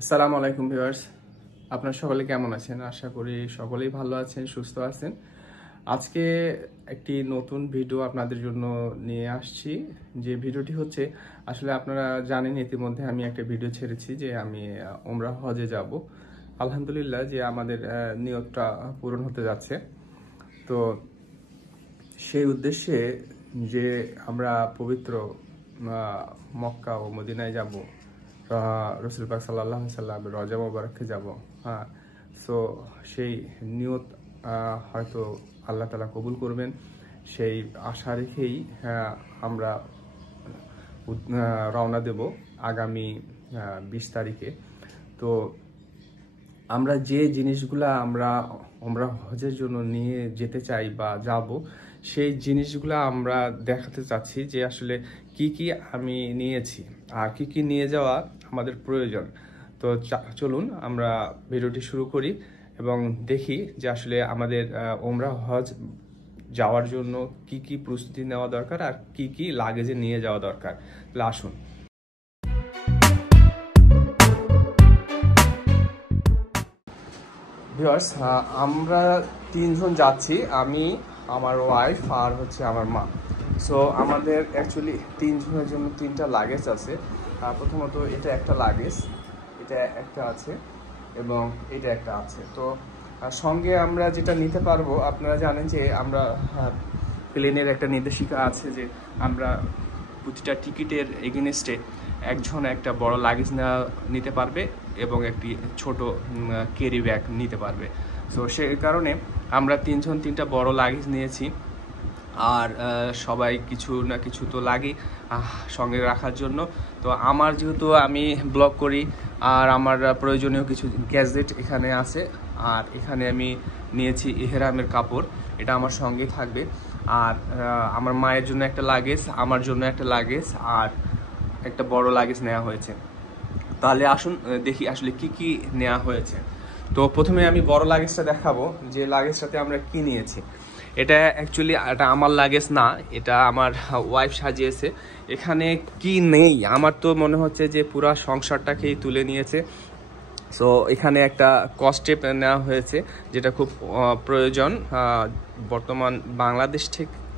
আসসালামু আলাইকুম ভিউয়ার্স, আপনারা সকলে কেমন আছেন? আশা করি সকলেই ভালো আছেন, সুস্থ আছেন। আজকে একটি নতুন ভিডিও আপনাদের জন্য নিয়ে আসছি। যে ভিডিওটি হচ্ছে, আসলে আপনারা জানেন ইতিমধ্যে আমি একটা ভিডিও ছেড়েছি যে আমি উমরা হজে যাব। আলহামদুলিল্লাহ যে আমাদের নিয়তটা পূরণ হতে যাচ্ছে। তো সেই উদ্দেশ্যে যে আমরা পবিত্র মক্কা ও মদিনায় যাব, রসুল পাক সাল্লাল্লাহু আলাইহি সাল্লাম রজা মোবারকে যাব। হ্যাঁ, সো সেই নিয়ত হয়তো আল্লাহ তাআলা কবুল করবেন, সেই আশা রেখেই আমরা রওনা দেব আগামী 20 তারিখে। তো আমরা যে জিনিসগুলা আমরা হজের জন্য নিয়ে যেতে চাই বা যাব, সেই জিনিসগুলা আমরা দেখাতে চাচ্ছি যে আসলে কি কি আমি নিয়েছি আর কি কি নিয়ে যাওয়া আমাদের প্রয়োজন। তো চলুন আমরা ভিডিওটি শুরু করি এবং দেখি যে আসলে আমাদের উমরা হজ যাওয়ার জন্য কি কি প্রস্তুতি নেওয়া দরকার আর কি কি লাগেজে নিয়ে যাওয়া দরকার। তাহলে আসুন। ভিউয়ার্স, আমরা 3 জন যাচ্ছি, আমি, আমার ওয়াইফ আর হচ্ছে আমার মা। সো আমাদের অ্যাকচুয়ালি 3 জনের জন্য 3টা লাগেজ আছে। প্রথমত এটা একটা লাগেজ, এটা একটা আছে এবং এটা একটা আছে। তো সঙ্গে আমরা যেটা নিতে পারবো, আপনারা জানেন যে আমরা প্লেনের একটা নির্দেশিকা আছে যে আমরা প্রতিটা টিকিটের এগেনস্টে একজন একটা বড় লাগেজ নিতে পারবে এবং একটি ছোট ক্যারি ব্যাগ নিতে পারবে। সো সেই কারণে আমরা 3 জন 3টা বড় লাগেজ নিয়েছি। আর সবাই কিছু না কিছু তো লাগে সঙ্গে রাখার জন্য। তো আমার যেহেতু আমি ব্লগ করি আর আমার প্রয়োজনীয় কিছু গ্যাজেট এখানে আছে। আর এখানে আমি নিয়েছি ইহরামের কাপড়, এটা আমার সঙ্গেই থাকবে। আর আমার মায়ের জন্য একটা লাগেজ, আমার জন্য একটা লাগেজ আর একটা বড় লাগেজ নেওয়া হয়েছে। তাহলে আসুন দেখি আসলে কি কি নেওয়া হয়েছে। তো প্রথমে আমি বড় লাগেজটা দেখাবো, যে লাগেজটাতে আমরা কি নিয়েছি। এটা অ্যাকচুয়ালি এটা আমার লাগেজ না, এটা আমার ওয়াইফ সাজিয়েছে। এখানে কি নেই আমার তো মনে হচ্ছে যে পুরো সংসারটাকেই তুলে নিয়েছে। সো এখানে একটা কস্টেপ নেওয়া হয়েছে, যেটা খুব প্রয়োজন। বর্তমান বাংলাদেশ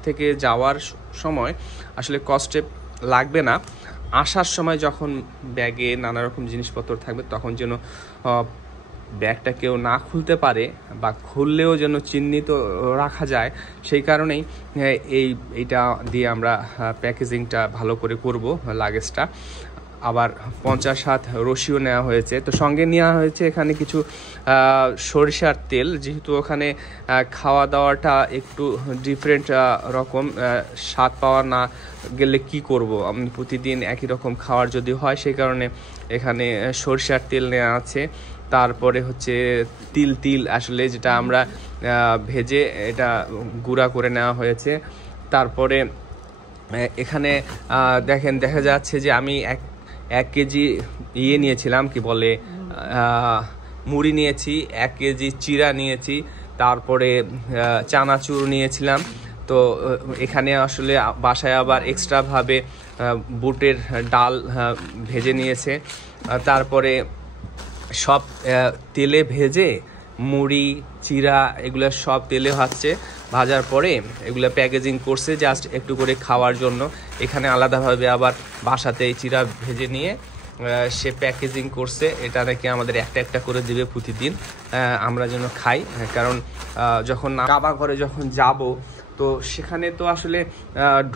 থেকে যাওয়ার সময় আসলে কস্টেপ লাগবে না, আসার সময় যখন ব্যাগে নানা রকম জিনিসপত্র থাকবে তখন যেন ব্যাগটা কেউ না খুলতে পারে বা খুললেও যেন চিহ্নিত রাখা যায়। সেই কারণেই এইটা দিয়ে আমরা প্যাকেজিংটা ভালো করে করব লাগেজটা। আবার 50 হাত রশিও নেওয়া হয়েছে। তো সঙ্গে নেওয়া হয়েছে এখানে কিছু সরিষার তেল, যেহেতু ওখানে খাওয়া দাওয়াটা একটু ডিফারেন্ট রকম, স্বাদ পাওয়া না গেলে কি করব, আমি প্রতিদিন একই রকম খাওয়ার যদি হয়, সেই কারণে এখানে সরিষার তেল নেওয়া আছে। তারপরে হচ্ছে তিল আসলে যেটা আমরা ভেজে এটা গুঁড়া করে নেওয়া হয়েছে। তারপরে এখানে দেখা যাচ্ছে যে আমি এক কেজি নিয়েছিলাম, কি বলে, মুড়ি নিয়েছি, 1 কেজি চিড়া নিয়েছি, তারপরে চানাচুর নিয়েছিলাম। তো এখানে আসলে বাসায় আবার এক্সট্রাভাবে বুটের ডাল ভেজে নিয়েছে। তারপরে সব তেলে ভেজে মুড়ি চিড়া এগুলো সব তেলে ভাজার পরে এগুলো প্যাকেজিং করছে জাস্ট একটু করে খাওয়ার জন্য। এখানে আলাদাভাবে আবার বাসাতে চিড়া ভেজে নিয়ে সে প্যাকেজিং করছে, এটা নাকি আমাদের একটা একটা করে দেবে প্রতিদিন, আমরা যেন খাই। কারণ যখন কাবা ঘরে যখন যাব, তো সেখানে তো আসলে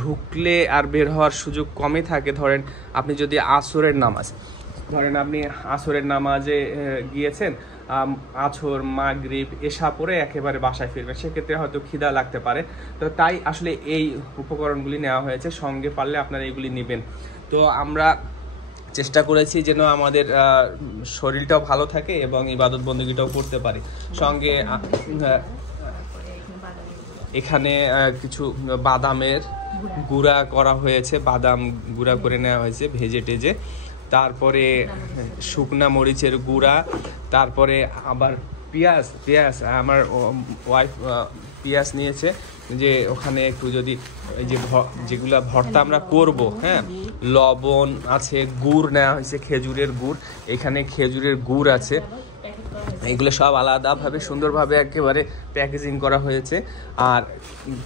ঢুকলে আর বের হওয়ার সুযোগ কমই থাকে। ধরেন আপনি যদি আসরের নামাজে গিয়েছেন, আছর মাগরিব এশা পরে একেবারে বাসায় ফিরবেন, সেক্ষেত্রে হয়তো খিদা লাগতে পারে। তো তাই আসলে এই উপকরণগুলি নেওয়া হয়েছে, সঙ্গে পারলে আপনারা এগুলি নেবেন। তো আমরা চেষ্টা করেছি যেন আমাদের শরীরটাও ভালো থাকে এবং ইবাদত বন্দেগীটাও করতে পারি। সঙ্গে এখানে কিছু বাদামের গুঁড়া করা হয়েছে, বাদাম গুঁড়া করে নেওয়া হয়েছে ভেজে টেজে। তারপরে শুকনা মরিচের গুঁড়া, তারপরে আবার পেঁয়াজ আমার ওয়াইফ পেঁয়াজ নিয়েছে, যে ওখানে একটু যদি এই যেগুলা ভর্তা আমরা করব, হ্যাঁ, লবণ আছে, গুড় নেওয়া হয়েছে, খেজুরের গুড়, এখানে খেজুরের গুড় আছে, এগুলো সব আলাদাভাবে সুন্দরভাবে একেবারে প্যাকেজিং করা হয়েছে। আর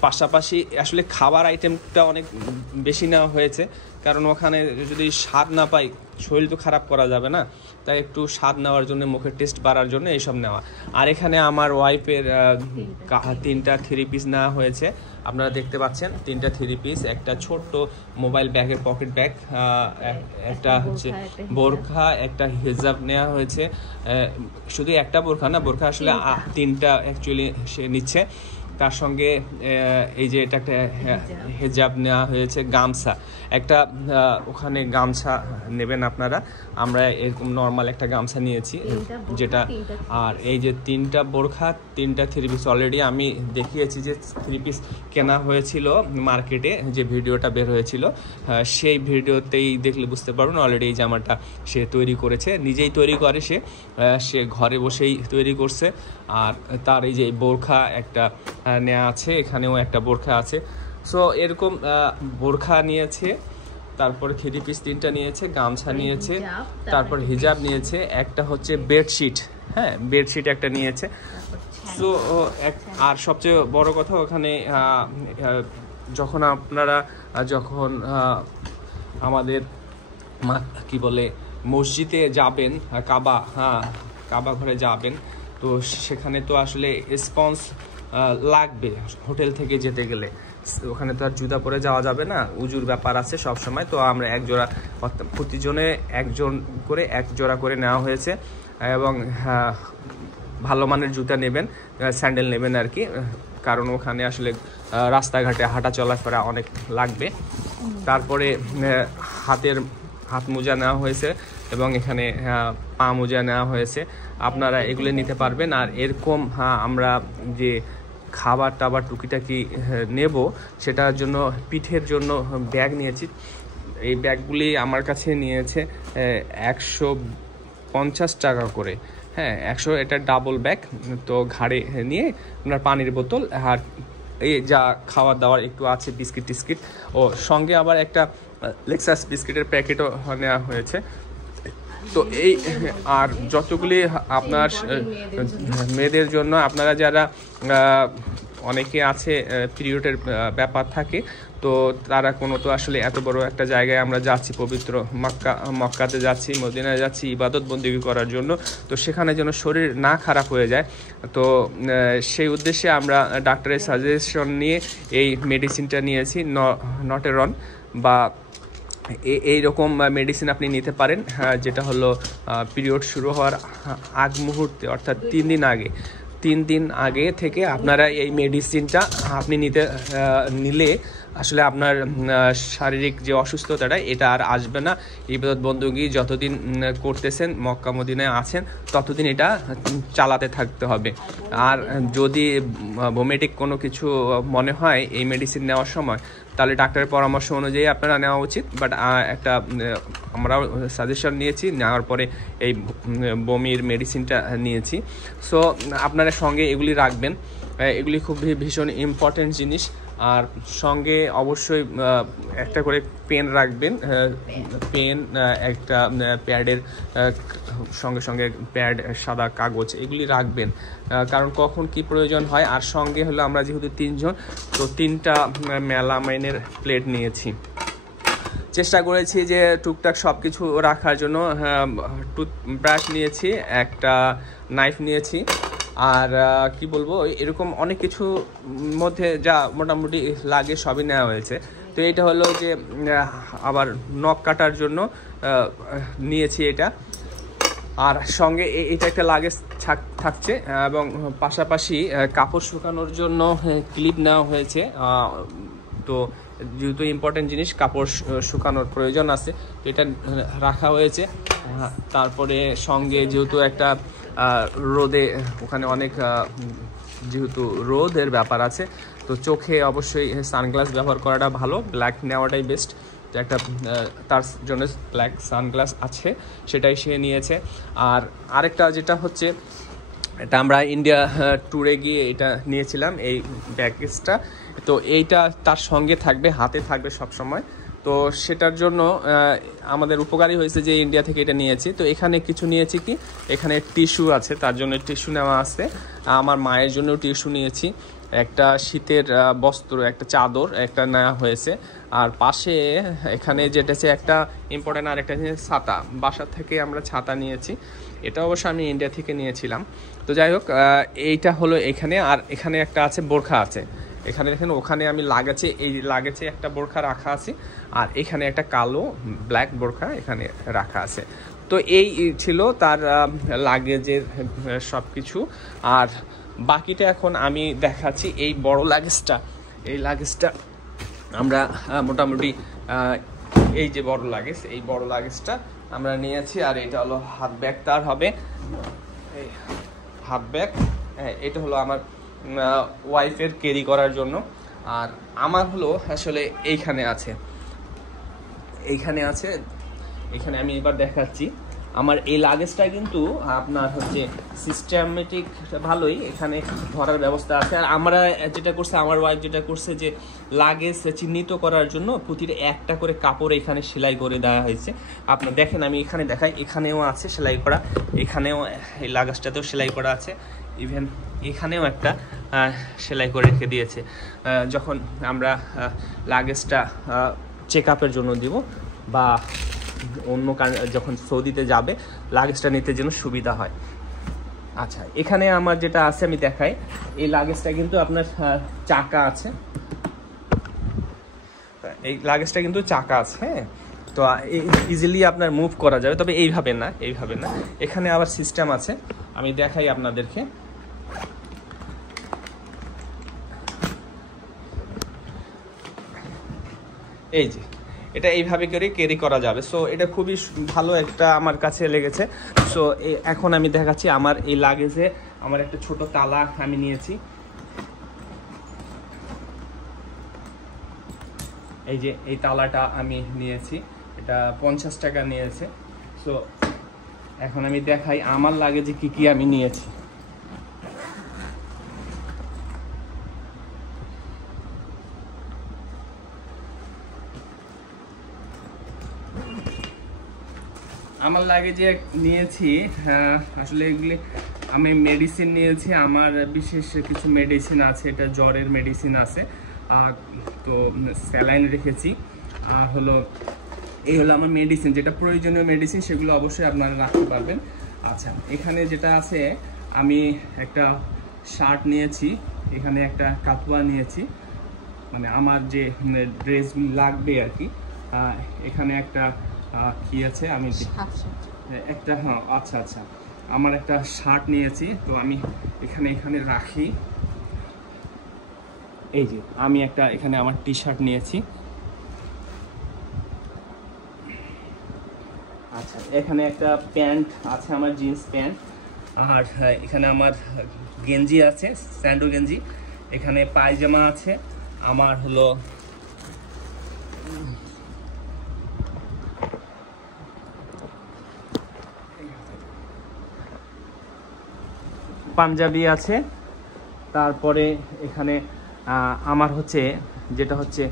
পাশাপাশি আসলে খাবার আইটেমটা অনেক বেশি নেওয়া হয়েছে, কারণ ওখানে যদি স্বাদ না পাই শরীর তো খারাপ করা যাবে না, তাই একটু স্বাদ নেওয়ার জন্য, মুখের টেস্ট বাড়ার জন্য এইসব নেওয়া। আর এখানে আমার ওয়াইফের 3টা 3 পিস নেওয়া হয়েছে, আপনারা দেখতে পাচ্ছেন 3টা 3 পিস, একটা ছোট্ট মোবাইল ব্যাগের পকেট ব্যাগ, একটা হচ্ছে বোরখা, একটা হিজাব নেওয়া হয়েছে। শুধু একটা বোরখা না, বোরখা আসলে 3টা অ্যাকচুয়ালি সে নিচ্ছে। তার সঙ্গে এই যে এটা একটা হিজাব নেওয়া হয়েছে, গামছা একটা, ওখানে গামছা নেবেন আপনারা, আমরা এরকম নর্মাল একটা গামছা নিয়েছি যেটা। আর এই যে 3টা বোরখা, 3টা 3 পিস অলরেডি আমি দেখিয়েছি যে 3 পিস কেনা হয়েছিল মার্কেটে, যে ভিডিওটা বের হয়েছিল সেই ভিডিওতেই দেখলে বুঝতে পারবেন। অলরেডি এই জামাটা সে তৈরি করেছে, নিজেই তৈরি করে, সে ঘরে বসেই তৈরি করছে। আর তার এই যে বোরখা একটা নেওয়া আছে, এখানেও একটা বোরখা আছে। সো এরকম বোরখা নিয়েছে, তারপর 3 পিস 3টা নিয়েছে, গামছা নিয়েছে, তারপর হিজাব নিয়েছে, একটা হচ্ছে বেডশিট, হ্যাঁ বেডশিট একটা নিয়েছে। সো আর সবচেয়ে বড় কথা ওখানে যখন আপনারা আমাদের কি বলে মসজিদে যাবেন, কাবা ঘরে যাবেন, তো সেখানে তো আসলে স্পঞ্জ লাগবে হোটেল থেকে যেতে গেলে, ওখানে তো আর জুতা পরে যাওয়া যাবে না, উজুর ব্যাপার আছে সব সময়। তো আমরা প্রতিজনে একজন করে 1 জোড়া করে নেওয়া হয়েছে, এবং ভালো মানের জুতা নেবেন, স্যান্ডেল নেবেন আর কি, কারণ ওখানে আসলে রাস্তাঘাটে হাঁটা চলাফেরা অনেক লাগবে। তারপরে হাত মোজা নেওয়া হয়েছে, এবং এখানে পা মোজা নেওয়া হয়েছে, আপনারা এগুলো নিতে পারবেন। আর এরকম আমরা যে খাবার টাবার টুকিটাকি নেব, সেটার জন্য পিঠের জন্য ব্যাগ নিয়েছি। এই ব্যাগগুলি আমার কাছে নিয়েছে 150 টাকা করে, হ্যাঁ 100, এটা ডাবল ব্যাগ। তো ঘাড়ে নিয়ে আপনার পানির বোতল, আর এই যা খাওয়ার দাওয়ার একটু আছে, বিস্কিট টিস্কিট, ও সঙ্গে আবার একটা লেক্সাস বিস্কিটের প্যাকেটও নেওয়া হয়েছে। তো এই আর যতগুলি আপনার মেয়েদের জন্য, আপনারা যারা অনেকে আছে পিরিয়ডের ব্যাপার থাকে, তো তারা কোনো তো আসলে এত বড় একটা জায়গায় আমরা যাচ্ছি, পবিত্র মক্কাতে যাচ্ছি, মদিনায় যাচ্ছি ইবাদত বন্দেগী করার জন্য, তো সেখানে যেন শরীর না খারাপ হয়ে যায়। তো সেই উদ্দেশ্যে আমরা ডাক্তারের সাজেশন নিয়ে এই মেডিসিনটা নিয়েছি, নটেরন বা এইরকম মেডিসিন আপনি নিতে পারেন, যেটা হলো পিরিয়ড শুরু হওয়ার আগ মুহূর্তে, অর্থাৎ 3 দিন আগে থেকে আপনারা এই মেডিসিনটা আপনি নিলে আসলে আপনার শারীরিক যে অসুস্থতাটা এটা আর আসবে না। ইবাদত বন্দেগী যতদিন করতেছেন, মক্কা মদিনায় আছেন, ততদিন এটা চালাতে থাকতে হবে। আর যদি ভোমেটিক কোনো কিছু মনে হয় এই মেডিসিন নেওয়ার সময়, তাহলে ডাক্তারের পরামর্শ অনুযায়ী আপনারা নেওয়া উচিত। বাট আমরাও সাজেশন নিয়েছি, নেওয়ার পরে এই বমির মেডিসিনটা নিয়েছি। সো আপনারা সঙ্গে এগুলি রাখবেন, এগুলি খুব ভীষণ ইম্পর্টেন্ট জিনিস। আর সঙ্গে অবশ্যই একটা করে পেন রাখবেন, পেন, একটা প্যাডের সঙ্গে প্যাড, সাদা কাগজ, এগুলি রাখবেন, কারণ কখন কি প্রয়োজন হয়। আর সঙ্গে হলো আমরা যেহেতু 3 জন, তো 3টা মেলামাইনের প্লেট নিয়েছি। চেষ্টা করেছি যে টুকটাক সব কিছু রাখার জন্য। টুথব্রাশ নিয়েছি, একটা নাইফ নিয়েছি, আর কি বলবো, এরকম অনেক কিছু মধ্যে যা মোটামুটি লাগে সবই নেওয়া হয়েছে। তো এটা হলো যে আবার নখ কাটার জন্য নিয়েছি এটা, আর সঙ্গে এটা একটা লাগেজ থাকছে, এবং পাশাপাশি কাপড় শুকানোর জন্য ক্লিপ নেওয়া হয়েছে। তো যেহেতু ইম্পর্টেন্ট জিনিস, কাপড় শুকানোর প্রয়োজন আছে, তো এটা রাখা হয়েছে। তারপরে সঙ্গে যেহেতু একটা রোদে, ওখানে অনেক যেহেতু রোদের ব্যাপার আছে, তো চোখে অবশ্যই সানগ্লাস ব্যবহার করাটা ভালো, ব্ল্যাক নেওয়াটাই বেস্ট। তো একটা তার জন্য ব্ল্যাক সানগ্লাস আছে, সেটাই সে নিয়েছে। আর আরেকটা যেটা হচ্ছে, এটা আমরা ইন্ডিয়া ট্যুরে গিয়ে এটা নিয়েছিলাম, এই ব্যাগেজটা। তো এইটা তার সঙ্গে থাকবে, হাতে থাকবে সব সময়। তো সেটার জন্য আমাদের উপকারী হয়েছে যে ইন্ডিয়া থেকে এটা নিয়েছি। তো এখানে কিছু নিয়েছি কি, এখানে টিস্যু আছে, তার জন্য টিস্যু নেওয়া আছে। আমার মায়ের জন্য টিস্যু নিয়েছি, একটা শীতের বস্ত্র, একটা চাদর একটা নেওয়া হয়েছে। আর পাশে এখানে যেটা আছে একটা ইম্পর্টেন্ট আর একটা ছাতা, বাসা থেকে আমরা ছাতা নিয়েছি, এটা অবশ্য আমি ইন্ডিয়া থেকে নিয়েছিলাম। তো যাই হোক, এইটা হলো এখানে। আর এখানে একটা আছে বোরখা আছে, এখানে দেখেন ওখানে আমি লাগাচ্ছি, এই লাগেছে একটা বোরখা রাখা আছে, আর এখানে একটা কালো ব্ল্যাক বোরখা এখানে রাখা আছে। তো এই ছিল তার লাগেজের সব কিছু। আর বাকিটা এখন আমি দেখাচ্ছি। এই বড় লাগেজটা, এই লাগেজটা আমরা মোটামুটি এই যে বড় লাগেজ, এই বড় লাগেজটা আমরা নিয়েছি। আর এটা হলো হাত ব্যাগ, তার হবে এই হাত ব্যাগ। এটা হলো আমার ওয়াইফের ক্যারি করার জন্য। আর আমার হলো আসলে এইখানে আছে, এখানে আমি এবার দেখাচ্ছি। আমার এই লাগেজটা কিন্তু আপনার হচ্ছে সিস্টেমেটিক ভালোই, এখানে ধরার ব্যবস্থা আছে। আর আমরা যেটা করছে, আমার ওয়াইফ যেটা করছে যে লাগেজ চিহ্নিত করার জন্য প্রতিটা একটা করে কাপড় এখানে সেলাই করে দেওয়া হয়েছে। আপনার দেখেন, আমি এখানে দেখাই, এখানেও আছে সেলাই করা, এখানেও এই লাগেজটাতেও সেলাই করা আছে, ইভেন এখানেও একটা সেলাই করে রেখে দিয়েছে। যখন আমরা লাগেজটা চেক আপের জন্য দিব বা অন্য যখন সৌদিতে যাবে লাগেজটা নিতে যেন সুবিধা হয়। আচ্ছা, এখানে আমার যেটা আছে আমি দেখাই। এই লাগেজটা কিন্তু আপনার চাকা আছে, এই লাগেজটা কিন্তু চাকা আছে, হ্যাঁ। তো ইজিলি আপনার মুভ করা যাবে, তবে এইভাবে না, এইভাবে না। এখানে আবার সিস্টেম আছে, আমি দেখাই আপনাদেরকে। এই যে এটা এইভাবে করে ক্যারি করা যাবে। সো এটা খুবই ভালো একটা আমার কাছে লেগেছে। সো এখন আমি দেখাচ্ছি আমার এই লাগেজে আমার একটা ছোট তালা আমি নিয়েছি। এই যে এই তালাটা আমি নিয়েছি, এটা 50 টাকা নিয়েছে। সো এখন আমি দেখাই আমার লাগেজে কি কি আমি নিয়েছি। আমার লাগেজে নিয়েছি আসলে এগুলি আমি মেডিসিন নিয়েছি, আমার বিশেষ কিছু মেডিসিন আছে, এটা জ্বরের মেডিসিন আছে, তো স্যালাইন রেখেছি। আর হলো এই হলো আমার মেডিসিন, যেটা প্রয়োজনীয় মেডিসিন সেগুলো অবশ্যই আপনারা রাখতে পারবেন। আচ্ছা, এখানে যেটা আছে আমি একটা শার্ট নিয়েছি, এখানে একটা কাতুয়া নিয়েছি, মানে আমার যে ড্রেসগুলি লাগবে আর কি। এখানে একটা কি আছে আমি একটা, হ্যাঁ আচ্ছা আচ্ছা, আমার একটা শার্ট নিয়েছি, তো আমি এখানে রাখি। এই যে আমি একটা এখানে আমার টি শার্ট নিয়েছি। আচ্ছা, এখানে একটা প্যান্ট আছে আমার, জিন্স প্যান্ট। আর এখানে আমার গেঞ্জি আছে, স্যান্ডো গেঞ্জি। এখানে পায়জামা আছে আমার, হলো পাঞ্জাবি আছে। তারপরে এখানে আমার হচ্ছে যেটা হচ্ছে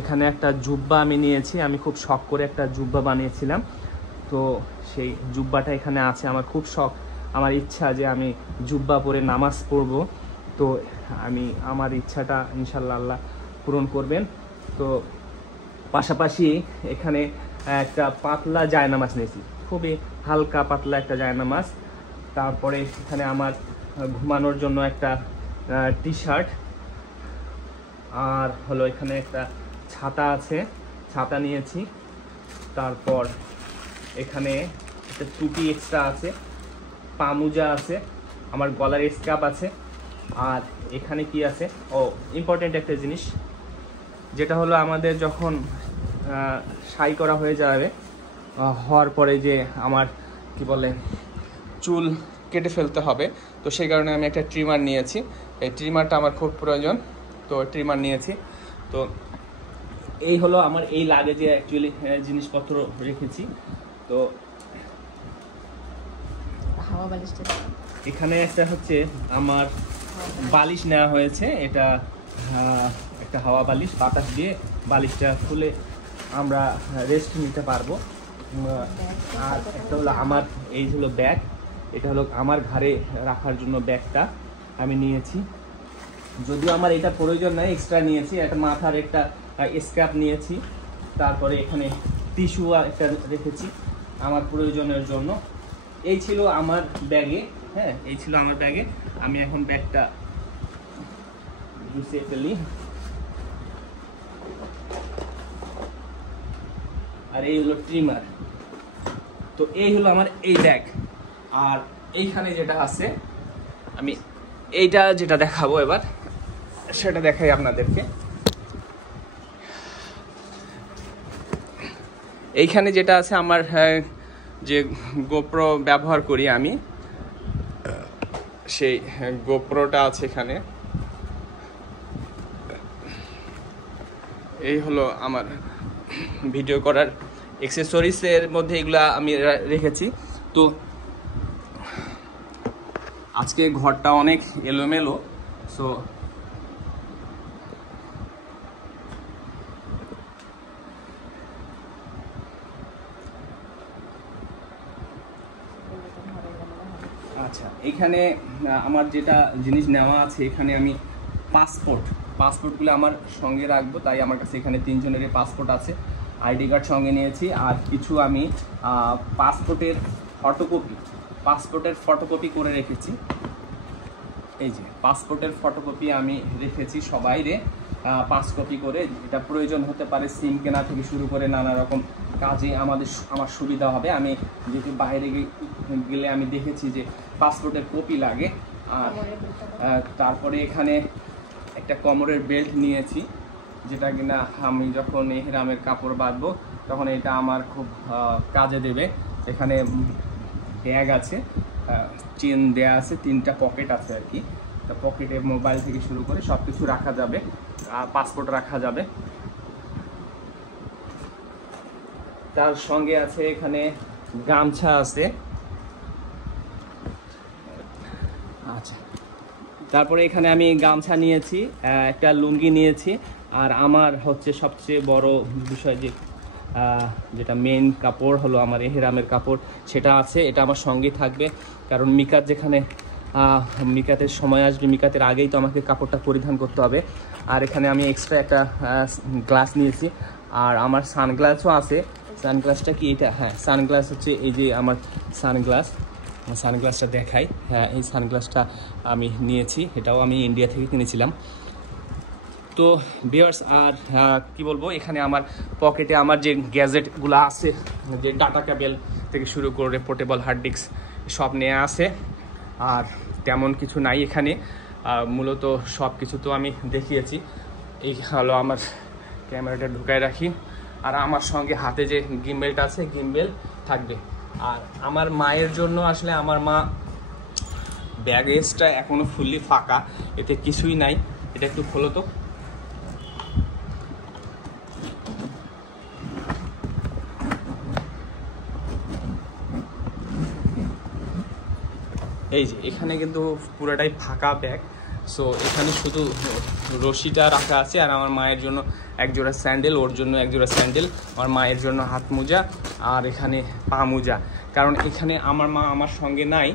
এখানে একটা জুব্বা আমি নিয়েছি, আমি খুব শখ করে একটা জুব্বা বানিয়েছিলাম। তো সেই জুব্বাটা এখানে আছে, আমার খুব শখ, আমার ইচ্ছা যে আমি জুব্বা পরে নামাজ পড়ব। তো আমার ইচ্ছাটা ইনশাল্লাহ আল্লাহ পূরণ করবেন। তো পাশাপাশি এখানে একটা পাতলা জায়নামাজ নিয়েছি, খুবই হালকা পাতলা একটা জায়নামাজ। তারপরে এখানে আমার ঘুমানোর জন্য একটা টি শার্ট, আর হলো এখানে একটা ছাতা আছে, ছাতা নিয়েছি। তারপর এখানে একটা টুপি এক্সট্রা আছে, পামুজা আছে, আমার গলার স্কার্ফ আছে। আর এখানে কি আছে, ও ইম্পর্টেন্ট একটা জিনিস, যেটা হলো আমাদের যখন শাই করা হয়ে যাবে, হওয়ার পরে যে আমার কি বলে চুল কেটে ফেলতে হবে, তো সেই কারণে আমি একটা ট্রিমার নিয়েছি। এই ট্রিমারটা আমার খুব প্রয়োজন, তো ট্রিমার নিয়েছি। তো এই হলো আমার এই লাগেজে অ্যাকচুয়ালি জিনিসপত্র রেখেছি। তো এখানে একটা হচ্ছে আমার বালিশ নেওয়া হয়েছে, এটা একটা হাওয়া বালিশ, বাতাস দিয়ে বালিশটা খুলে আমরা রেস্ট নিতে পারবো। আর একটা হলো আমার এই হলো ব্যাগ, এটা হলো আমার ঘাড়ে রাখার জন্য ব্যাগটা আমি নিয়েছি। যদিও আমার এটা প্রয়োজন নাই, এক্সট্রা নিয়েছি। একটা মাথার একটা স্ক্র্যাপ নিয়েছি, তারপরে এখানে টিস্যু একটা রেখেছি আমার প্রয়োজনের জন্য। এই ছিল আমার ব্যাগে, হ্যাঁ এই ছিল আমার ব্যাগে। আমি এখন ব্যাগটা গুছিয়ে ফেলি। আর এই হলো ট্রিমার। তো এই হলো আমার এই ব্যাগ। আর এইখানে যেটা আছে আমি এইটা যেটা দেখাবো এবার, সেটা দেখাই আপনাদেরকে। এইখানে যেটা আছে আমার যে গোপ্রো ব্যবহার করি আমি, সেই গোপ্রোটা আছে এখানে। এই হলো আমার ভিডিও করার অ্যাক্সেসরিজের মধ্যে এগুলা আমি রেখেছি। তো আজকে ঘরটা অনেক এলোমেলো, সো আচ্ছা, এখানে আমার যেটা জিনিস নেওয়া আছে, এখানে আমি পাসপোর্টগুলো আমার সঙ্গে রাখবো, তাই আমার কাছে এখানে 3 জনেরই পাসপোর্ট আছে। আইডি কার্ড সঙ্গে নিয়েছি। আর কিছু আমি পাসপোর্টের ফটোকপি করে রেখেছি। এই যে পাসপোর্টের ফটোকপি আমি রেখেছি সবাইরে 5 কপি করে। এটা প্রয়োজন হতে পারে সিম কেনা থেকে শুরু করে নানা রকম কাজে আমার সুবিধা হবে। আমি যেহেতু বাইরে গেলে আমি দেখেছি যে পাসপোর্টের কপি লাগে। আর তারপরে এখানে একটা কোমরের বেল্ট নিয়েছি, যেটা কিনা আমি যখন এহরামের কাপড় বাঁধবো তখন এটা আমার খুব কাজে দেবে। এখানে ব্যাগ আছে, চেন দেয়া আছে, 3টা পকেট আছে আর কি। পকেটে মোবাইল থেকে শুরু করে সব কিছু রাখা যাবে, পাসপোর্ট রাখা যাবে। তার সঙ্গে আছে এখানে গামছা আছে। আচ্ছা, তারপরে এখানে আমি গামছা নিয়েছি, একটা লুঙ্গি নিয়েছি। আর আমার হচ্ছে সবচেয়ে বড় বিষয় যেটা মেন কাপড় হলো আমার এহরামের কাপড়, সেটা আছে। এটা আমার সঙ্গেই থাকবে, কারণ মিকাত যেখানে মিকাতের সময় আসবে, মিকাতের আগেই তো আমাকে কাপড়টা পরিধান করতে হবে। আর এখানে আমি এক্সট্রা একটা গ্লাস নিয়েছি। আর আমার সানগ্লাসও আছে। সানগ্লাসটা কি এটা? হ্যাঁ, সানগ্লাস হচ্ছে এই যে আমার সানগ্লাসটা দেখাই। হ্যাঁ, এই সানগ্লাসটা আমি নিয়েছি, এটাও আমি ইন্ডিয়া থেকে কিনেছিলাম। তো ভিউয়ার্স, আর কি বলবো, এখানে আমার পকেটে আমার যে গ্যাজেটগুলো আছে, যে ডাটা কেবল থেকে শুরু করে পোর্টেবল হার্ড ডিস্ক সব নেওয়া আছে। আর তেমন কিছু নাই এখানে, মূলত সব কিছু তো আমি দেখিয়েছি। এই হলো আমার ক্যামেরাটা ঢুকায় রাখি। আর আমার সঙ্গে হাতে যে গিম্বেলটা আছে, গিম্বেল থাকবে। আর আমার মায়ের জন্য আসলে আমার মা ব্যাগেজটা এখনো ফুললি ফাঁকা, এতে কিছুই নাই। এটা একটু খোলো তো। এই যে এখানে কিন্তু পুরোটাই ফাঁকা ব্যাগ। সো এখানে শুধু রশিটা রাখা আছে। আর আমার মায়ের জন্য একজোড়া স্যান্ডেল, ওর জন্য একজোড়া স্যান্ডেল, আমার মায়ের জন্য হাত মোজা, আর এখানে পা মোজা। কারণ এখানে আমার মা আমার সঙ্গে নাই।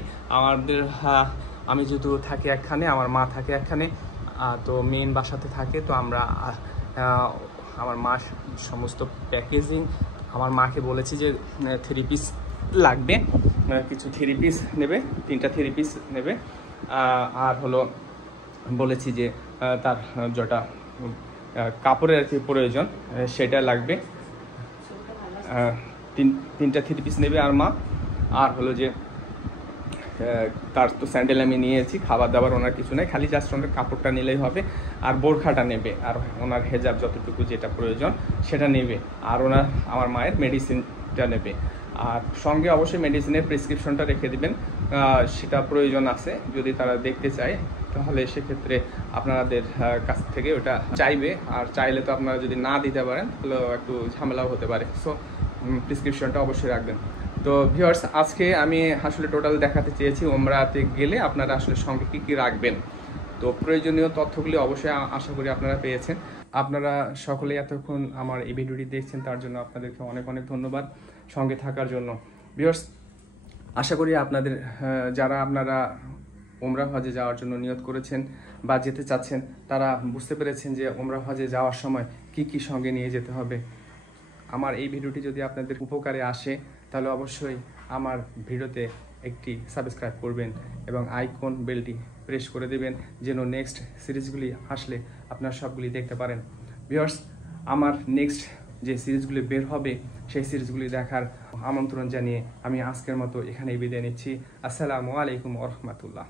আমি যেহেতু থাকি একখানে, আমার মা থাকে একখানে, তো মেন বাসাতে থাকে। তো আমার মা সমস্ত প্যাকেজিং, আমার মাকে বলেছি যে 3 পিস লাগবে, কিছু 3 পিস নেবে, 3টা 3 পিস নেবে। আর হলো বলেছি যে তার যেটা কাপড়ের আর কি প্রয়োজন সেটা লাগবে, 3টা 3 পিস নেবে আর মা। আর হলো যে তার তো স্যান্ডেল আমি নিয়েছি, খাবার দাবার ওনার কিছু নেই, খালি জাস্ট ওনার কাপড়টা নিলেই হবে। আর বোরখাটা নেবে, আর ওনার হেজাব যতটুকু যেটা প্রয়োজন সেটা নেবে। আর আমার মায়ের মেডিসিনটা নেবে। আর সঙ্গে অবশ্যই মেডিসিনের প্রেসক্রিপশনটা রেখে দিবেন, সেটা প্রয়োজন আছে। যদি তারা দেখতে চায় তাহলে সেক্ষেত্রে আপনাদের কাছ থেকে ওটা চাইবে। আর চাইলে তো আপনারা যদি না দিতে পারেন তাহলে একটু ঝামেলাও হতে পারে। সো প্রেসক্রিপশনটা অবশ্যই রাখবেন। তো ভিউয়ার্স, আজকে আমি আসলে টোটাল দেখাতে চেয়েছি ওমরাতে গেলে আপনারা আসলে সঙ্গে কী কী রাখবেন। তো প্রয়োজনীয় তথ্যগুলি অবশ্যই আশা করি আপনারা পেয়েছেন। আপনারা সকলে এতক্ষণ আমার এই ভিডিওটি দেখছেন, তার জন্য আপনাদেরকে অনেক অনেক ধন্যবাদ সঙ্গে থাকার জন্য। ভিউয়ার্স, আশা করি আপনাদের যারা আপনারা উমরা হজে যাওয়ার জন্য নিয়ত করেছেন বা যেতে চাচ্ছেন, তারা বুঝতে পেরেছেন যে উমরা হজে যাওয়ার সময় কি কি সঙ্গে নিয়ে যেতে হবে। আমার এই ভিডিওটি যদি আপনাদের উপকারে আসে তাহলে অবশ্যই আমার ভিডিওতে একটি সাবস্ক্রাইব করবেন এবং আইকন বেলটি প্রেস করে দেবেন, যেন নেক্সট সিরিজগুলি আসলে আপনারা সবগুলি দেখতে পারেন। ভিউয়ার্স, আমার নেক্সট যে সিরিজগুলি বের হবে সেই সিরিজগুলি দেখার আমন্ত্রণ জানিয়ে আমি আজকের মতো এখানেই বিদায় নিচ্ছি। আসসালামু আলাইকুম ওয়া রাহমাতুল্লাহ।